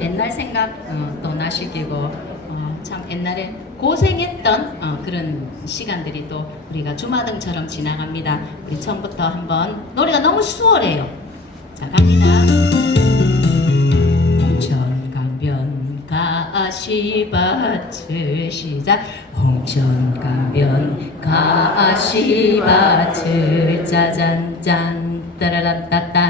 옛날 생각 어, 또 나시키고 어, 참 옛날에 고생했던 어, 그런 시간들이 또 우리가 주마등처럼 지나갑니다. 우리 처음부터 한번 노래가 너무 수월해요. 자 갑니다. 가시밭을 시작 홍천강변 가시밭을 짜잔짠 따라란따딴딴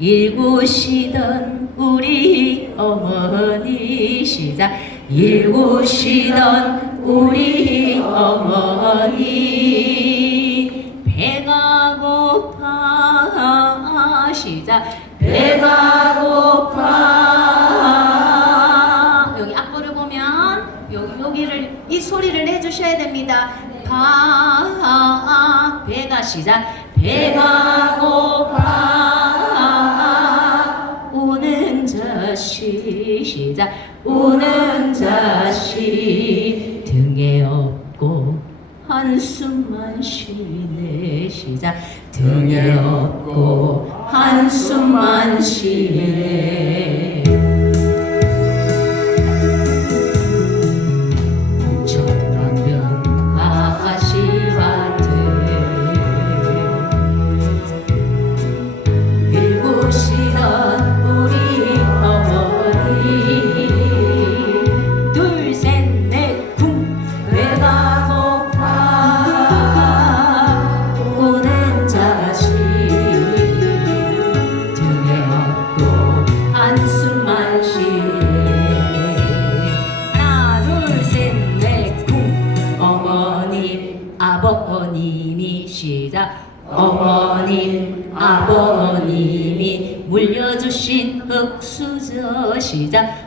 일구시던 우리 어머니 시작. 일구시던 우리 어머니. 배가 고파 시작 배가 고파. 여기 악보를 보면 여기 여기를 이 소리를 내주셔야 됩니다. 파 배가 시작. 배가 고파 자식 시작. 우는 자식 등에 업고 한숨만 쉬네. 시작. 등에 업고 한숨만 쉬네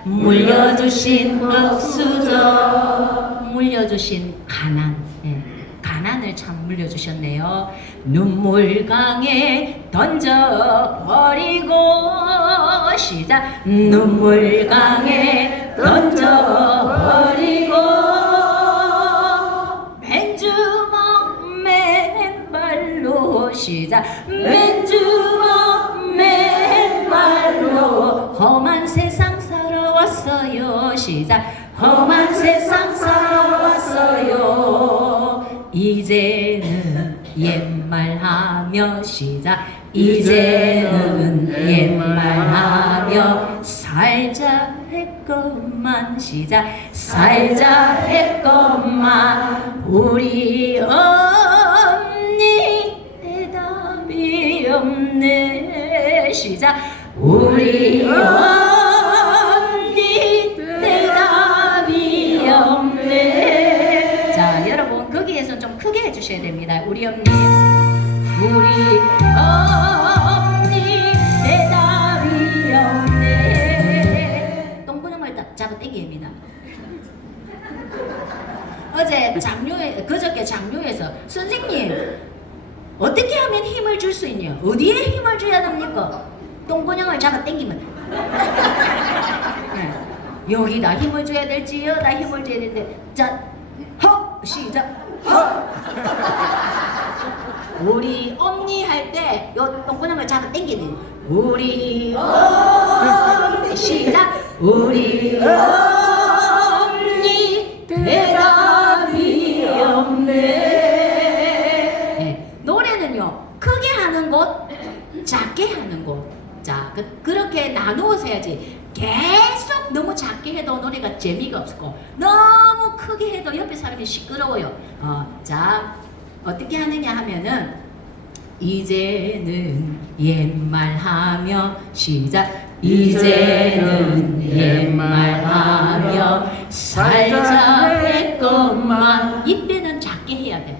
물려주신 흙수저. 물려주신 가난. 예, 가난을 참 물려주셨네요. 눈물강에 던져버리고 시작. 눈물강에 던져버리고 맨주먹 맨발로 시작. 맨주먹 맨발로 험한 세상 살아왔어요. 시작. 험한 세상 살아왔어요. 이제는 옛말하며 시작. 이제는 옛말하며 살자 했건만 시작. 살자 했건만 우리 언니 대답이 없네. 시작. 우리 언니 됩니다. 우리 언니 우리 언니 대답이 없네. 똥구녕을 딱 잡아 당깁니다. 어제 장료에 그저께 장료에서 선생님 어떻게 하면 힘을 줄 수 있냐? 어디에 힘을 줘야 됩니까? 똥구녕을 잡아 당기면. 네. 여기다 힘을 줘야 될지 여기다 힘을 줘야 되는데. 자허 시작. 허 우리 엄니 할때요 똥구녕을 잡아 당기는. 우리 엄니. 시작. 우리 엄니. 대답이 없네. 네, 노래는요 크게 하는 곳 작게 하는 곳자 그, 그렇게 나누어서 해야지. 계속 너무 작게 해도 노래가 재미가 없고 너무 크게 해도 옆에 사람이 시끄러워요. 어, 자 어떻게 하느냐 하면은 이제는 옛말하며 시작. 이제는 옛말하며 살자 했건만. 이때는 작게 해야 돼.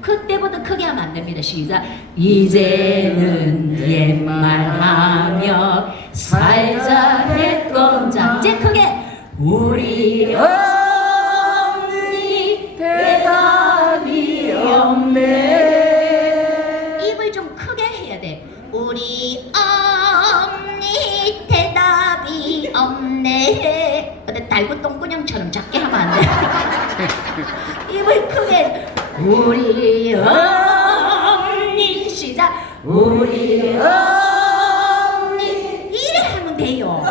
그때보다 크게 하면 안 됩니다. 시작. 이제는 옛말하며 살자 했건 자 이제 크게. 우리 우리 언니 대답이 없네. 근데 달고 똥꾸녕처럼 작게 하면 안 돼. 입을 크게 우리 엄니 시작. 우리 엄니 이래 하면 돼요.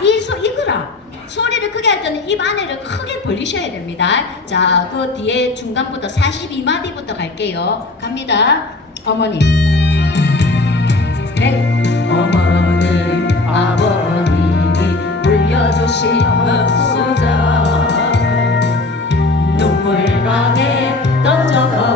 네 이소 이거라. 소리를 크게 할 때는 입 안에를 크게 벌리셔야 됩니다. 자, 그 뒤에 중간부터 42마디부터 갈게요. 갑니다. 어머니. 내 어머니 아버님이 물려주신 목수저. 눈물 강에 던져가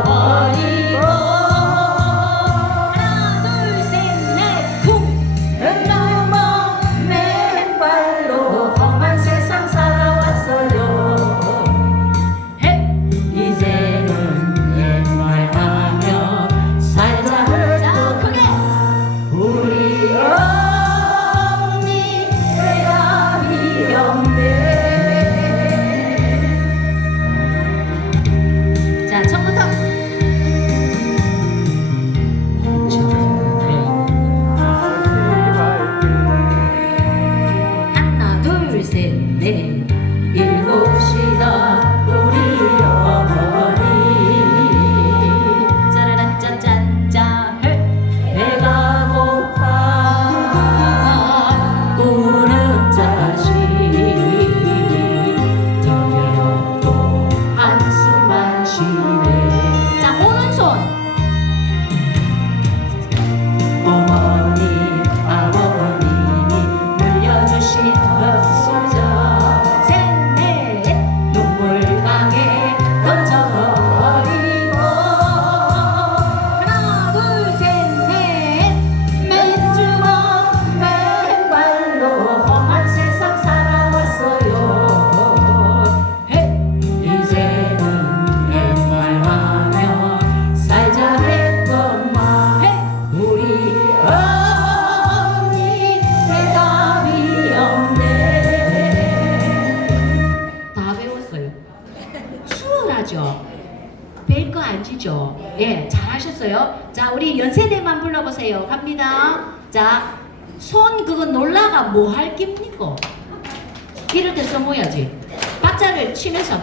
뭐 할 깁니까? 이렇게 써모야지 박자를 치면서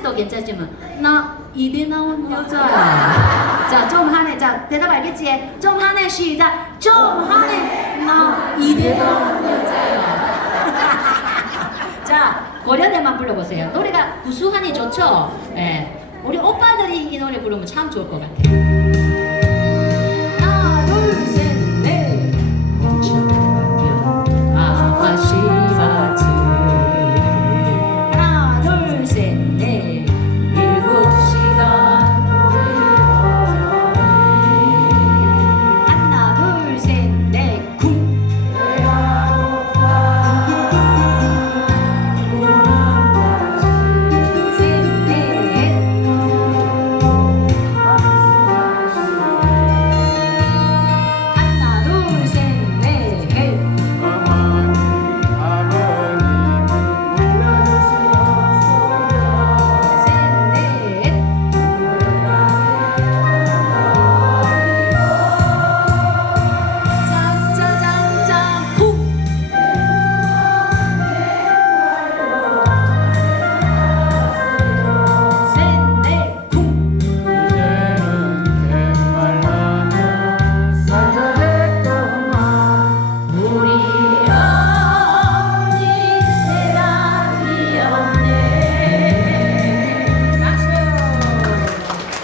까지도 괜찮지만 나 이대 나온 여자야. 자, 좀 하네. 자, 대답 알겠지? 좀 하네. 시작. 좀 하네. 나 이대 나온 여자야. 자, 고려대만 불러보세요. 노래가 구수하니 좋죠? 네. 우리 오빠들이 이 노래 부르면 참 좋을 것 같아요.